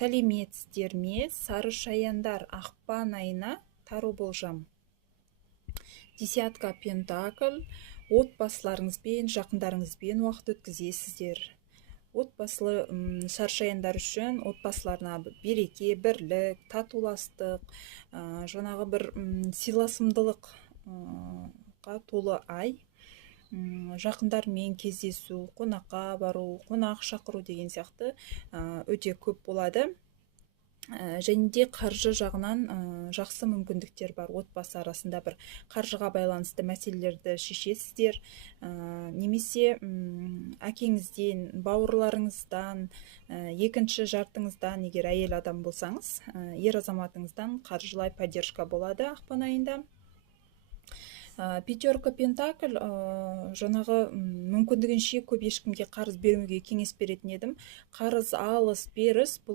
Сәлеметсіздер ме? Сары шаяндар ақпан айына тару болжам. Десятка пентакль. Отбасыларыңызбен, жақындарыңызбен уақыт өткізесіздер. Отбасылы саршаяндар үшін отбасыларына береке, бірлік, татуластық, жаңағы бір сыйласымдылыққа толы ай. Жақындармен кездесу, қонаққа бару, қонақ шақыру деген сияқты өте көп болады. Және де қаржы жағынан жақсы мүмкіндіктер бар. Отбасы арасында бір қаржыға байланысты мәселелерді шешесіздер, немесе әкеңізден, бауырларыңыздан, екінші жартыңыздан, егер әйел адам болсаңыз, ер азаматыңыздан қаржылай поддержка болады ақпан айында. Пятерка пентакль, жаңағы мүмкіндігінше көп ешкімге қарыз бермеуге кеңес беретін едім. Қарыз алыс беріс бұл